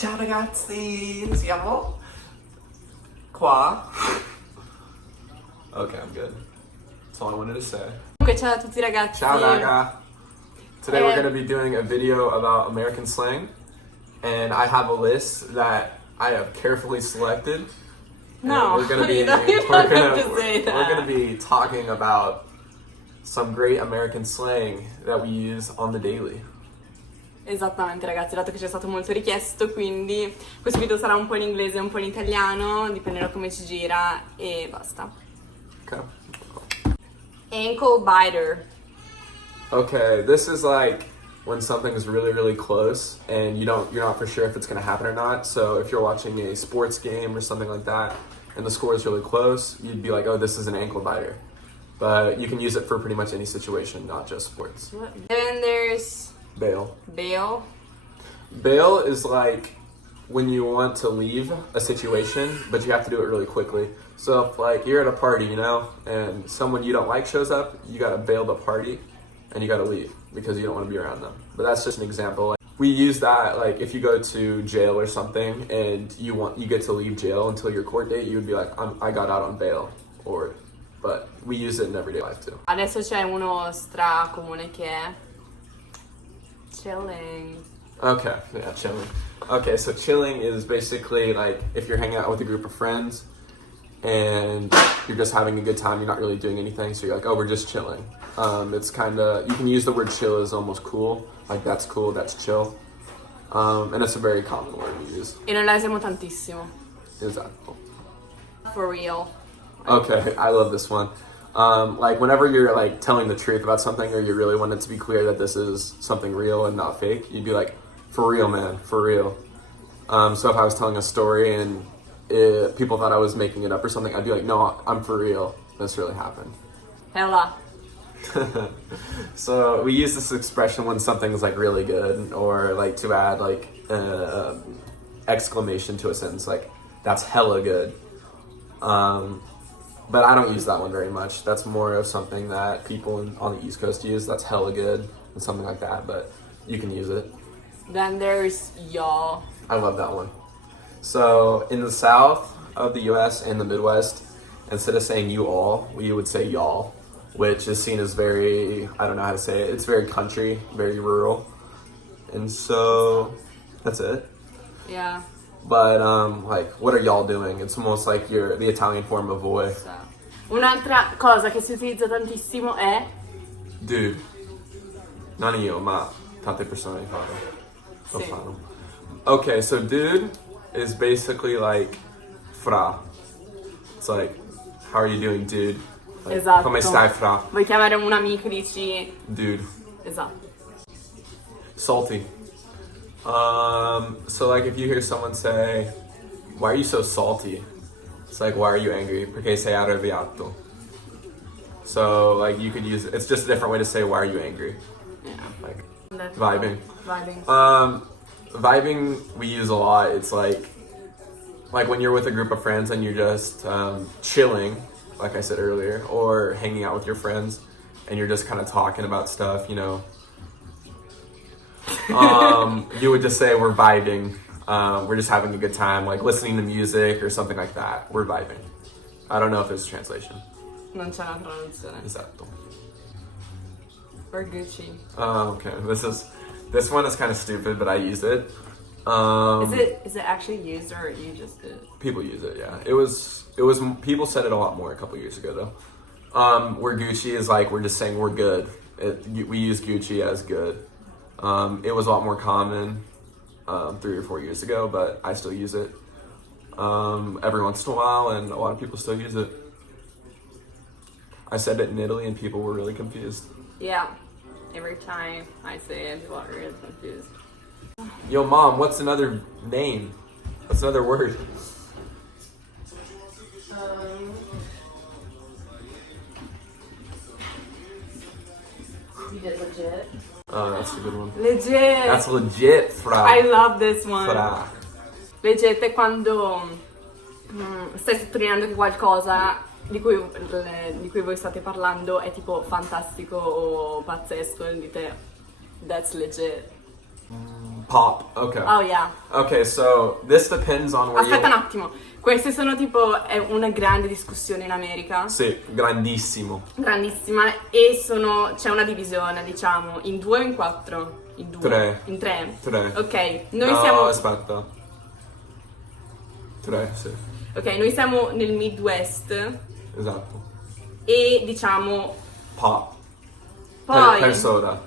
Ciao ragazzi, siamo qua. Okay, I'm good. That's all I wanted to say. Comunque, ciao a tutti ragazzi. Ciao raga. Today we're going to be doing a video about American slang, and I have a list that I have carefully selected. No, we're going to be you don't have to say that. We're going to be talking about some great American slang that we use on the daily. Esattamente ragazzi, dato che ci è stato molto richiesto, quindi questo video sarà un po' in inglese e un po' in italiano, dipende da come ci gira e basta. Okay. Ankle biter. Okay, this is like when something is really, really close and you're not for sure if it's going to happen or not. So if you're watching a sports game or something like that and the score is really close, you'd be like, oh, this is an ankle biter. But you can use it for pretty much any situation, not just sports. Then there's Bail. bail. Bail is like when you want to leave a situation, but you have to do it really quickly. So if like you're at a party, you know, and someone you don't like shows up, you gotta bail the party and you gotta leave because you don't want to be around them. But that's just an example. Like, we use that like if you go to jail or something and you get to leave jail until your court date, you would be like, I got out on bail. But we use it in everyday life too. Adesso c'è uno stracomune che è chilling. Okay, yeah, chilling. Okay, so chilling is basically like if you're hanging out with a group of friends and you're just having a good time, you're not really doing anything, so you're like, oh, we're just chilling. It's kind of, you can use the word chill as almost cool, like that's cool, that's chill. And it's a very common word we use. E noi la usiamo tantissimo. Esatto. For real. Okay, I love this one. Like whenever you're like telling the truth about something or you really want it to be clear that this is something real and not fake, you'd be like, for real, man, for real. So if I was telling a story and people thought I was making it up or something, I'd be like, no, I'm for real. This really happened. Alla. So we use this expression when something's like really good or like to add like exclamation to a sentence, like that's hella good. But I don't use that one very much. That's more of something that people on the East Coast use. That's hella good and something like that, but you can use it. Then there's y'all. I love that one. So in the South of the US and the Midwest, instead of saying you all, we would say y'all, which is seen as very, I don't know how to say it. It's very country, very rural. And so that's it. Yeah. But like, what are y'all doing? It's almost like the Italian form of voi. Un'altra cosa che si utilizza tantissimo è Dude. Non io, ma tante persone lo Sì. fanno. Okay, so dude is basically like fra. It's like, how are you doing, dude? Like, Esatto. come stai, fra? Vuoi chiamare un amico e dici Dude. esatto. Salty. So like if you hear someone say, why are you so salty? It's like, why are you angry? Perché sei arrabbiato. So like you could use, it's just a different way to say, why are you angry? Yeah. Like That's vibing. Vibing. Vibing we use a lot. It's like when you're with a group of friends and you're just chilling, like I said earlier, or hanging out with your friends and you're just kind of talking about stuff, you know. You would just say we're vibing. We're just having a good time, like listening to music or something like that. We're vibing. I don't know if there's a translation. Non c'è una traduzione. Esatto. Or Gucci. Oh, okay. This one is kind of stupid, but I use it. Is it actually used or you just did? People use it, yeah. It was people said it a lot more a couple years ago though. Where Gucci is like we're just saying we're good. We use Gucci as good. It was a lot more common 3 or 4 years ago, but I still use it every once in a while, and a lot of people still use it. I said it in Italy, and people were really confused. Yeah. Every time I say it, people are really confused. Yo, Mom, what's another name? What's another word? You did legit. Oh, that's a good one. Legit. That's legit, fra. I love this one. Fra. Legit è quando stai sottolineando che qualcosa di cui voi state parlando è tipo fantastico o pazzesco e dite that's legit. Pop. Okay. Oh yeah. Okay, so this depends on where Aspetta you... un attimo, queste sono tipo, è una grande discussione in America, Sì, grandissimo. grandissima, e c'è una divisione, diciamo, in 2 o in 4? In 2? Tre. In 3? 3. Ok, noi No, siamo... aspetta. 3, sì. Ok, noi siamo nel Midwest Esatto. e diciamo... Pop. Poi... Per soda.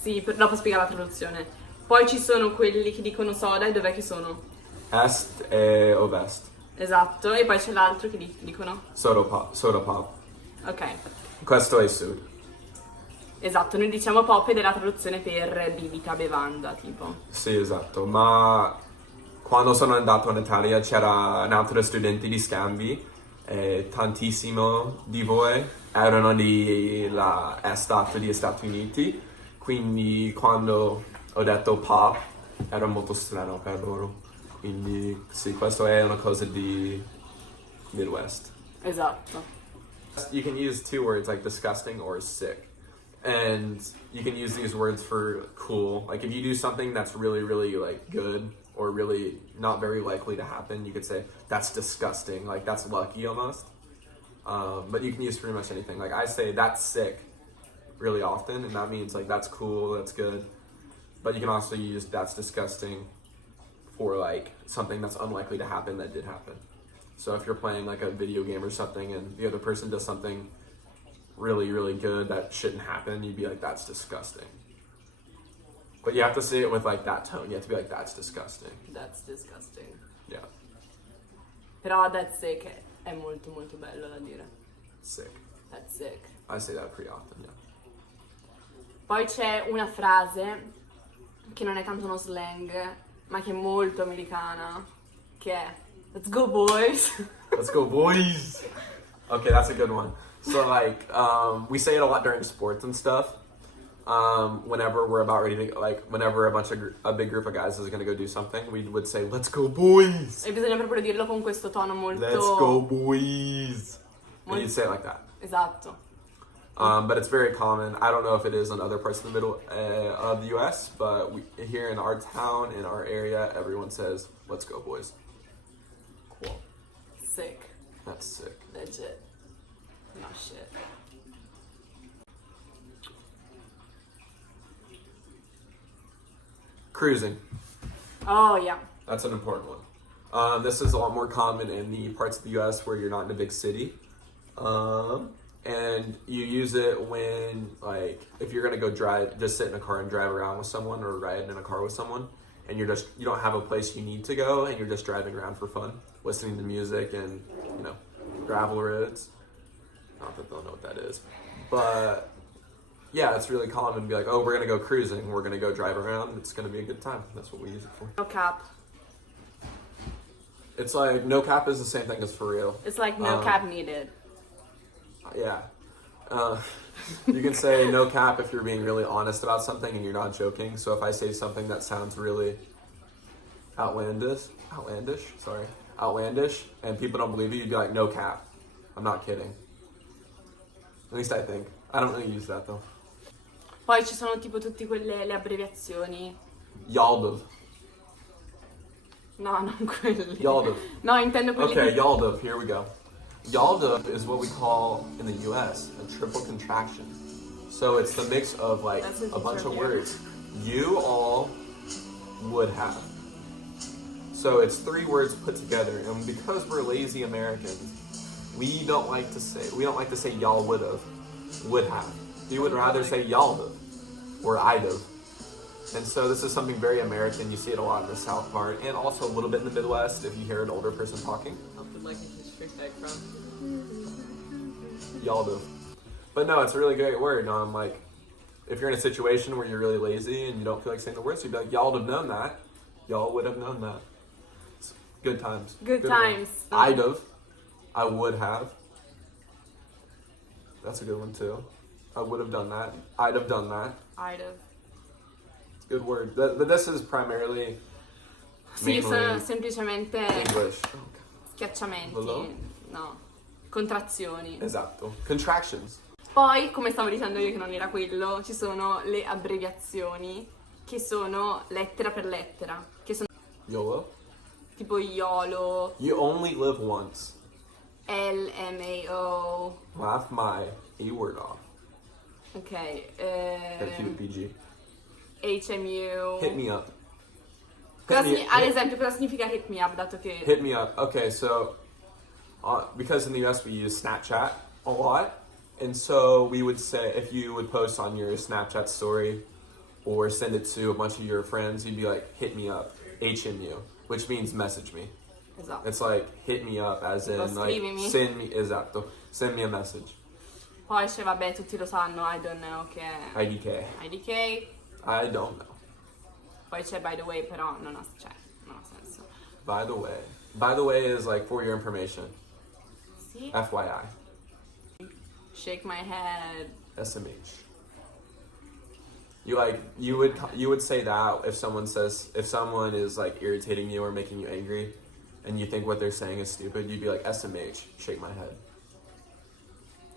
Sì, dopo spiega la traduzione. Poi ci sono quelli che dicono soda e dov'è che sono? Est e ovest. Esatto, e poi c'è l'altro che dicono? Soda pop. Soda pop. Ok, Questo è sud. esatto, noi diciamo pop ed è la traduzione per bibita, bevanda, tipo. Sì, esatto. Ma quando sono andato in Italia c'era un altro studente di scambi e tantissimo di voi erano della estate degli Stati Uniti. Quindi quando ho detto pop era molto strano per loro. Quindi sì, questo è una cosa di Midwest. Esatto. You can use two words like disgusting or sick. And you can use these words for cool. Like if you do something that's really, really like good or really not very likely to happen, you could say that's disgusting. Like that's lucky almost. But you can use pretty much anything. Like I say that's sick really often, and that means like that's cool, that's good. But you can also use that's disgusting for like something that's unlikely to happen that did happen. So if you're playing like a video game or something and the other person does something really, really good that shouldn't happen, you'd be like, that's disgusting. But you have to say it with like that tone. You have to be like, that's disgusting. That's disgusting. Yeah. Però that's sick è molto molto bello da dire. Sick. That's sick. I say that pretty often, yeah. Poi c'è una frase che non è tanto uno slang, ma che è molto americana, che è Let's go boys. Let's go boys. Okay, that's a good one. So like, we say it a lot during sports and stuff. Whenever we're about ready to, like, whenever a big group of guys is gonna go do something, we would say, "Let's go, boys." E bisogna proprio dirlo con questo tono molto... Let's go, boys. And you'd say it like that. Esatto. But it's very common. I don't know if it is in other parts of the middle of the U.S., but here in our town, in our area, everyone says, "Let's go, boys." Cool. Sick. That's sick. Legit. No shit. Cruising. Oh yeah. That's an important one. This is a lot more common in the parts of the U.S. where you're not in a big city. And you use it when, like, if you're gonna go drive, just sit in a car and drive around with someone, or ride in a car with someone, and you don't have a place you need to go, and you're just driving around for fun, listening to music and, you know, gravel roads. Not that they'll know what that is, but yeah, it's really common to be like, oh, we're gonna go cruising, we're gonna go drive around, it's gonna be a good time. That's what we use it for. No cap. It's like, no cap is the same thing as for real. It's like no cap needed. Yeah. You can say no cap if you're being really honest about something and you're not joking. So if I say something that sounds really outlandish, and people don't believe you, you'd be like, no cap. I'm not kidding. At least I think. I don't really use that though. Poi ci sono tipo tutte quelle le abbreviazioni. Yaldiv. No, non quelli. Yaldiv. No, intendo quelli Okay, che... Yaldiv. Here we go. Yaldiv is what we call in the U.S. a triple contraction. So it's the mix of like a bunch of words. You all would have. So it's 3 words put together, and because we're lazy Americans, we don't like to say y'all would have. We would rather say y'all or I'd have. And so this is something very American. You see it a lot in the South part, and also a little bit in the Midwest if you hear an older person talking. Y'all do. But no, it's a really great word. Like, if you're in a situation where you're really lazy and you don't feel like saying the words, you'd be like, y'all would have known that. Y'all would have known that. It's good times. Good times. I'd have. I would have. That's a good one too. I would have done that. I'd have done that. I'd have. It's a good word. But this is primarily Sì, sono semplicemente English. schiacciamenti. Hello? No. Contrazioni. Esatto. Contractions. Poi, come stavo dicendo io che non era quello, ci sono le abbreviazioni che sono lettera per lettera, che sono YOLO? tipo YOLO, You only live once. LMAO, Laugh my A word off. ok, Gotta keep it PG. HMU. Hit me up. Ad esempio, cosa significa hit me up, dato che... Hit me up. Okay, so because in the US we use Snapchat a lot, and so we would say if you would post on your Snapchat story or send it to a bunch of your friends, you'd be like, hit me up, HMU, which means message me. Esatto. It's like hit me up as in like Scrivimi. send me esatto, send me a message. Poi c'è, vabbè, tutti lo sanno, I don't know, che è IDK. IDK. I don't know. Poi c'è by the way, però non ha senso. By the way. By the way is like for your information. Sì. FYI. Shake my head. SMH. You would say that if someone is like irritating you or making you angry and you think what they're saying is stupid, you'd be like SMH, shake my head.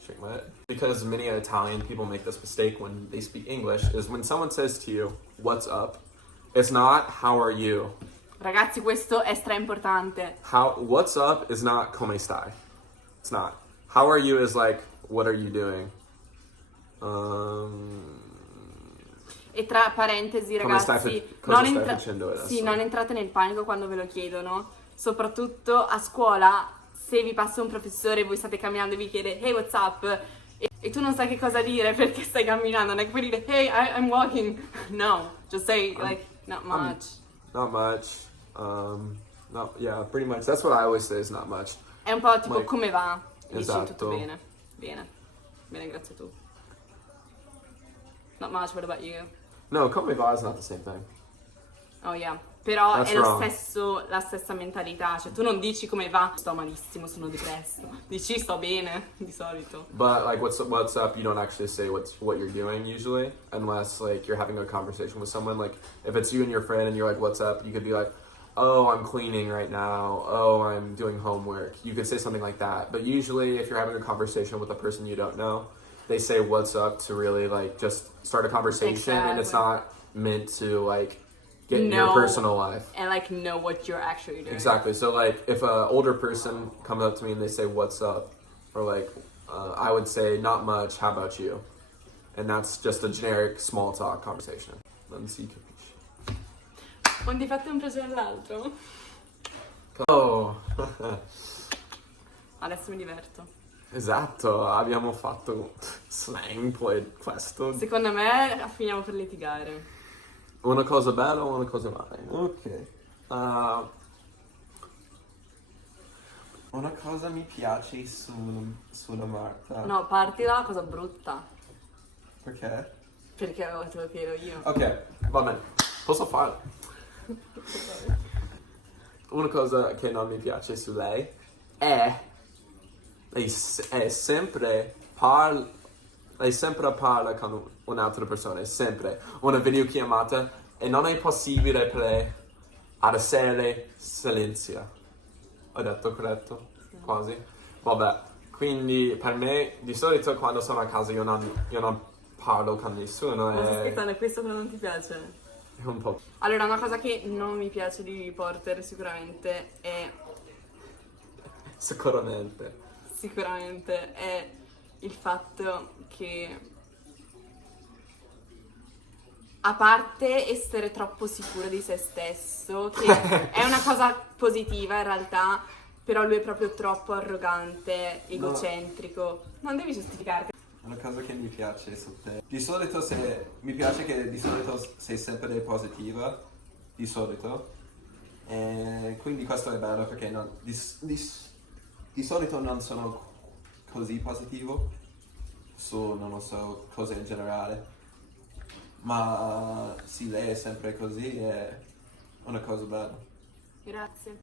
Shake my head. Because many Italian people make this mistake when they speak English is when someone says to you, what's up? It's not how are you. Ragazzi, questo è stra importante. What's up is not come stai. It's not. How are you is like what are you doing? E tra parentesi, Come stai ragazzi, cosa stai facendo adesso? Sì, non entrate nel panico quando ve lo chiedono. Soprattutto a scuola, se vi passa un professore e voi state camminando e vi chiede hey, what's up? E tu non sai che cosa dire perché stai camminando. Non è che puoi dire hey, I'm walking. No, just say like not much. Not much. No, yeah, pretty much. That's what I always say is not much. È un po' tipo Like, come va? Dici esatto. tutto bene. Bene, grazie tu. Not much, what about you? No, come va is not the same thing. Oh yeah, però That's è wrong. la stessa mentalità, cioè tu non dici come va, sto malissimo, sono depresso, dici sto bene, di solito. But like what's up, you don't actually say what you're doing usually, unless like you're having a conversation with someone. Like if it's you and your friend and you're like, what's up? You could be like, oh, I'm cleaning right now. Oh, I'm doing homework. You could say something like that. But usually if you're having a conversation with a person you don't know, they say what's up to really like just start a conversation, and it's not meant to like get in your personal life. And like know what you're actually doing. Exactly. So like if an older person comes up to me and they say what's up, or like I would say not much, how about you? And that's just a generic small talk conversation. Non si capisce. Quando fate un preso all'altro? Oh. Adesso mi diverto. Esatto, abbiamo fatto slang poi questo. Secondo me finiamo per litigare. Una cosa bella o una cosa male? Ok. Una cosa mi piace sulla Marta. No, parti dalla cosa brutta. Perché? Perché te lo chiedo io. Ok, va bene. Posso farlo? Una cosa che non mi piace su lei è sempre parla con un'altra persona, sempre una videochiamata e non è possibile per ad essere silenzio. Ho detto corretto? Quasi? Vabbè, quindi per me di solito quando sono a casa io non parlo con nessuno. Ma sto scherzando, è questo cosa non ti piace? È un po'. Allora, una cosa che non mi piace di Porter sicuramente è il fatto che, a parte essere troppo sicuro di se stesso, che è una cosa positiva in realtà, però lui è proprio troppo arrogante, egocentrico. Non devi giustificarti. Una cosa che mi piace su te. Mi piace che di solito sei sempre positiva, di solito. E quindi questo è bello perché di solito non sono così positivo su, non lo so, cose in generale. Ma sì, lei è sempre così, è una cosa bella. Grazie.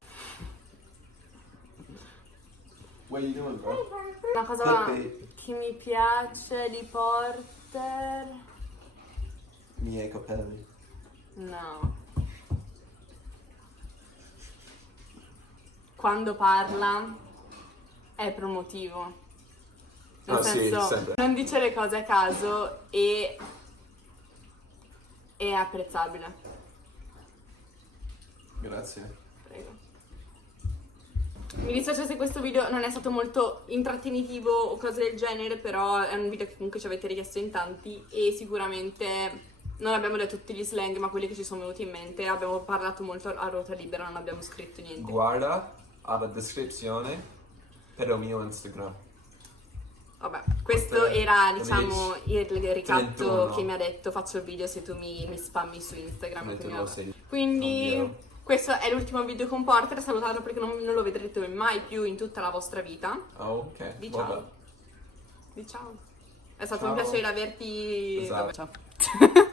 What are you doing, bro? Una cosa che mi piace di Porter... I miei capelli. No. Quando parla è promotivo. Nel senso, sì, sempre. non dice le cose a caso e è apprezzabile. Grazie. Prego. Mi dispiace se questo video non è stato molto intrattenitivo o cose del genere, però è un video che comunque ci avete richiesto in tanti e sicuramente non abbiamo detto tutti gli slang, ma quelli che ci sono venuti in mente. Abbiamo parlato molto a ruota libera, non abbiamo scritto niente. Guarda alla descrizione per il mio Instagram. Vabbè, questo era, diciamo, il ricatto 31. che mi ha detto faccio il video se tu mi spammi su Instagram. 31 sei. Quindi Oddio. questo è l'ultimo video con Porter, salutatelo perché non lo vedrete mai più in tutta la vostra vita. Oh, ok. Di Vabbè. ciao. Di ciao. È stato Ciao. un piacere averti... Esatto. Vabbè, ciao.